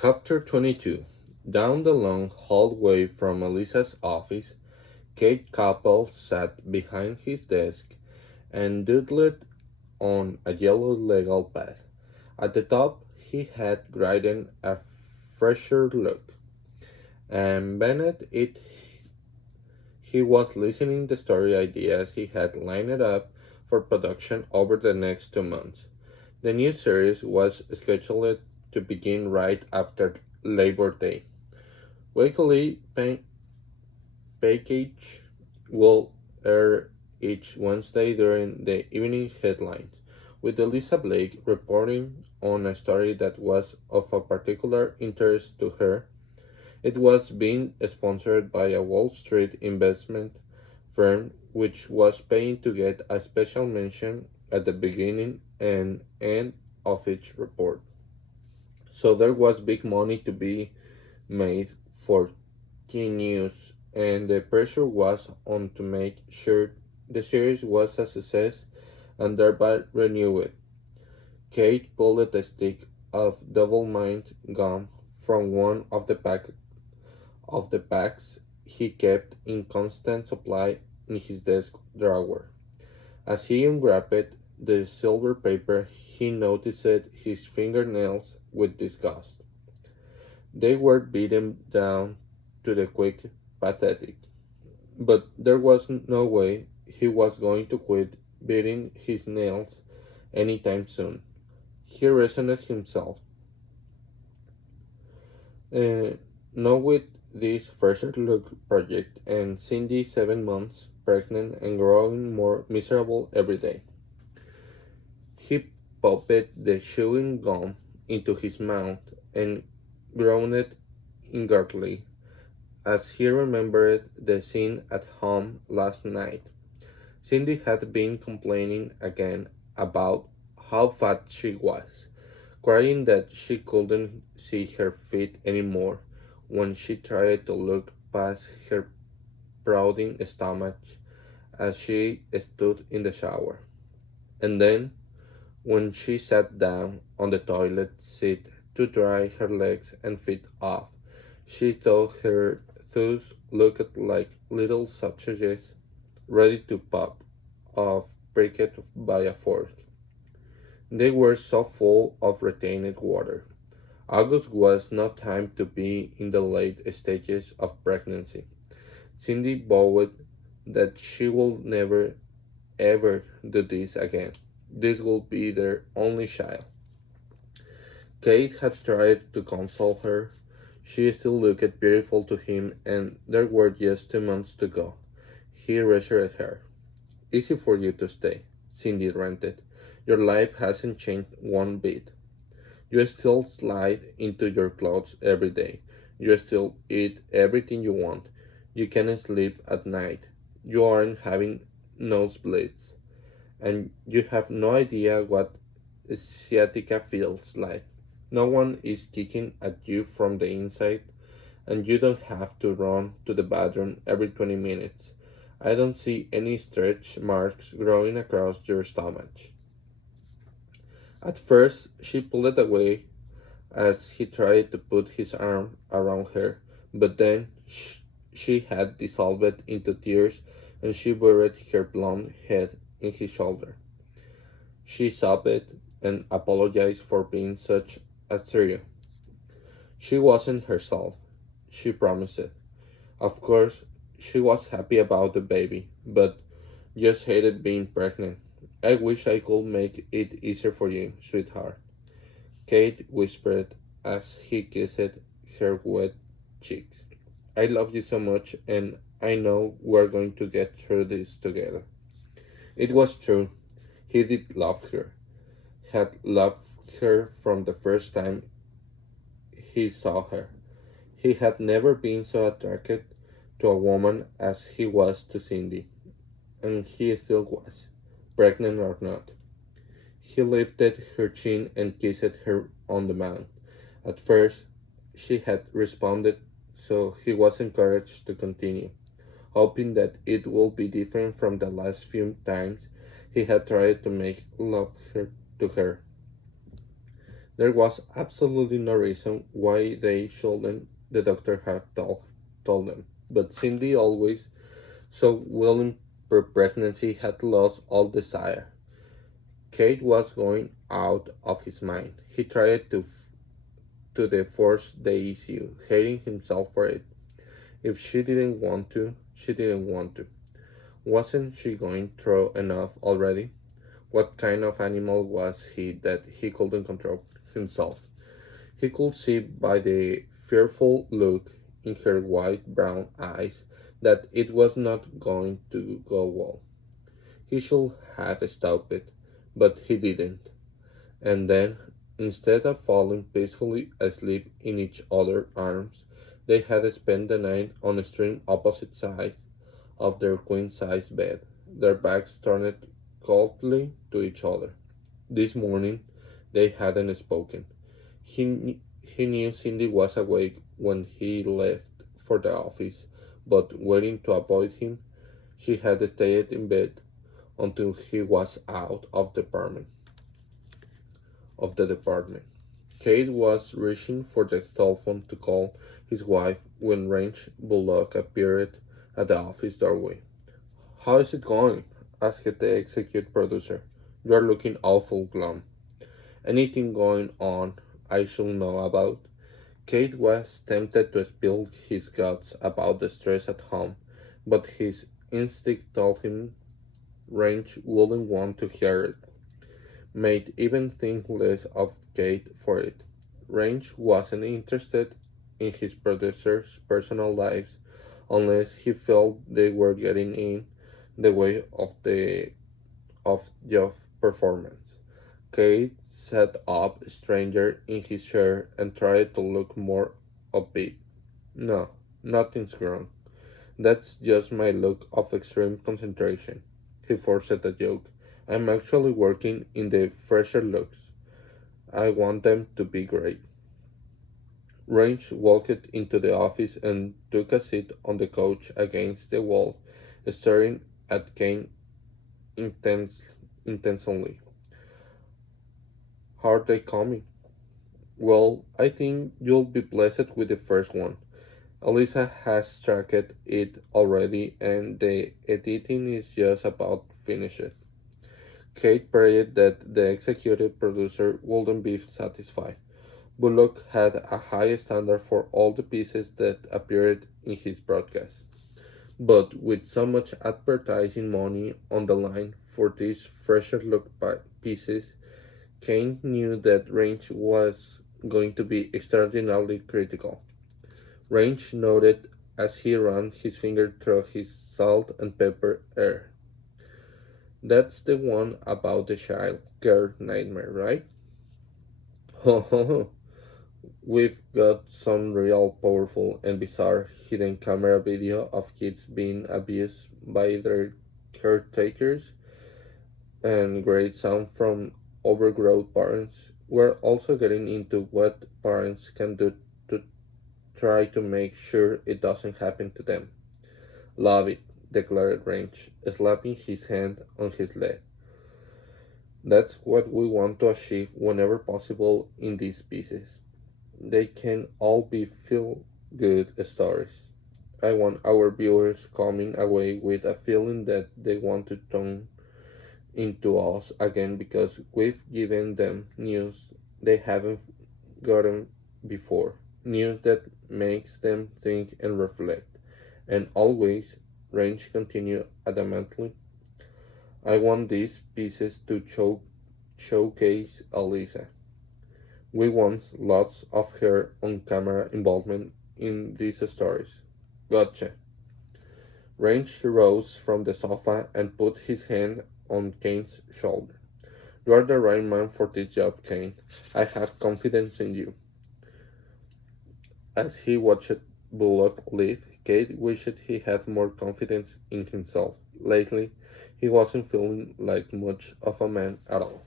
Chapter 22. Down the long hallway from Elisa's office, Kate Capel sat behind his desk and doodled on a yellow legal pad. At the top, he had written a fresher look, and beneath it, he was listening the story ideas he had lined up for production over the next 2 months. The new series was scheduled to begin right after Labor Day. Weekly package will air each Wednesday during the evening headlines, with Elisa Blake reporting on a story that was of a particular interest to her. It was being sponsored by a Wall Street investment firm which was paying to get a special mention at the beginning and end of each report. So there was big money to be made for key news, and the pressure was on to make sure the series was a success and thereby renew it. Kate pulled a stick of double mint gum from one of the packs he kept in constant supply in his desk drawer. As he unwrapped the silver paper, he noticed his fingernails with disgust. They were beaten down to the quick, pathetic. But there was no way he was going to quit beating his nails anytime soon. He reasoned himself. Uh, Now with this first look project and Cindy 7 months pregnant and growing more miserable every day. He popped the chewing gum into his mouth and groaned inwardly as he remembered the scene at home last night. Cindy had been complaining again about how fat she was, crying that she couldn't see her feet anymore when she tried to look past her prouding stomach as she stood in the shower. And then, when she sat down on the toilet seat to dry her legs and feet off, she thought her toes looked like little sausages ready to pop off pricked by a fork. They were so full of retained water. August was no time to be in the late stages of pregnancy. Cindy vowed that she will never ever do this again. This will be their only child. Kate had tried to console her. She still looked beautiful to him, and there were just 2 months to go. He reassured her. Easy for you to stay, Cindy ranted. Your life hasn't changed one bit. You still slide into your clothes every day. You still eat everything you want. You can sleep at night. You aren't having nosebleeds. And you have no idea what sciatica feels like. No one is kicking at you from the inside, and you don't have to run to the bathroom every 20 minutes. I don't see any stretch marks growing across your stomach. At first, she pulled away as he tried to put his arm around her, but then she had dissolved into tears and she buried her blonde head in his shoulder. She sobbed and apologized for being such a serious. She wasn't herself, she promised. Of course, she was happy about the baby, but just hated being pregnant. I wish I could make it easier for you, sweetheart, Kate whispered as he kissed her wet cheeks. I love you so much, and I know we're going to get through this together. It was true. He did love her, had loved her from the first time he saw her. He had never been so attracted to a woman as he was to Cindy, and he still was, pregnant or not. He lifted her chin and kissed her on the mouth. At first, she had responded, so he was encouraged to continue, hoping that it would be different from the last few times he had tried to make love to her. There was absolutely no reason why they shouldn't, the doctor had told them. But Cindy, always so willing per pregnancy, had lost all desire. Kate was going out of his mind. He tried to the force the issue, hating himself for it. If she didn't want to, she didn't want to. Wasn't she going through enough already? What kind of animal was he that he couldn't control himself? He could see by the fearful look in her white brown eyes that it was not going to go well. He should have stopped it, but he didn't. And then, instead of falling peacefully asleep in each other's arms, they had spent the night on extreme opposite sides of their queen-size bed, their backs turned coldly to each other. This morning they hadn't spoken. He knew Cindy was awake when he left for the office, but waiting to avoid him, she had stayed in bed until he was out of the department. Kate was reaching for the telephone to call his wife when Range Bullock appeared at the office doorway. "How is it going?" asked the executive producer. "You're looking awful glum. Anything going on I should know about?" Kate was tempted to spill his guts about the stress at home, but his instinct told him Range wouldn't want to hear it. Made even think less of Kate for it. Range wasn't interested in his producers' personal lives unless he felt they were getting in the way of job performance. Kate sat up stranger in his chair and tried to look more upbeat. "No, nothing's wrong. That's just my look of extreme concentration." He forced a joke. "I'm actually working in the fresher looks. I want them to be great." Range walked into the office and took a seat on the couch against the wall, staring at Kane intensely. "How are they coming?" "Well, I think you'll be blessed with the first one. Elisa has tracked it already, and the editing is just about finished." Kate prayed that the executive producer wouldn't be satisfied. Bullock had a high standard for all the pieces that appeared in his broadcast. But with so much advertising money on the line for these fresher look pieces, Kane knew that Range was going to be extraordinarily critical. Range noted as he ran his finger through his salt and pepper hair. "That's the one about the child care nightmare, right?" "Ho ho ho. We've got some real powerful and bizarre hidden camera video of kids being abused by their caretakers and great sound from overgrowth parents. We're also getting into what parents can do to try to make sure it doesn't happen to them." "Love it," declared Range, slapping his hand on his leg. "That's what we want to achieve whenever possible in these pieces. They can all be feel good stories. I want our viewers coming away with a feeling that they want to tune into us again because we've given them news they haven't gotten before. News that makes them think and reflect. And always," Range continued adamantly, "I want these pieces to showcase Elisa. We want lots of her on camera involvement in these stories." "Gotcha." Range rose from the sofa and put his hand on Kane's shoulder. "You are the right man for this job, Kane. I have confidence in you." As he watched Bullock leave, Kate wished he had more confidence in himself. Lately, he wasn't feeling like much of a man at all.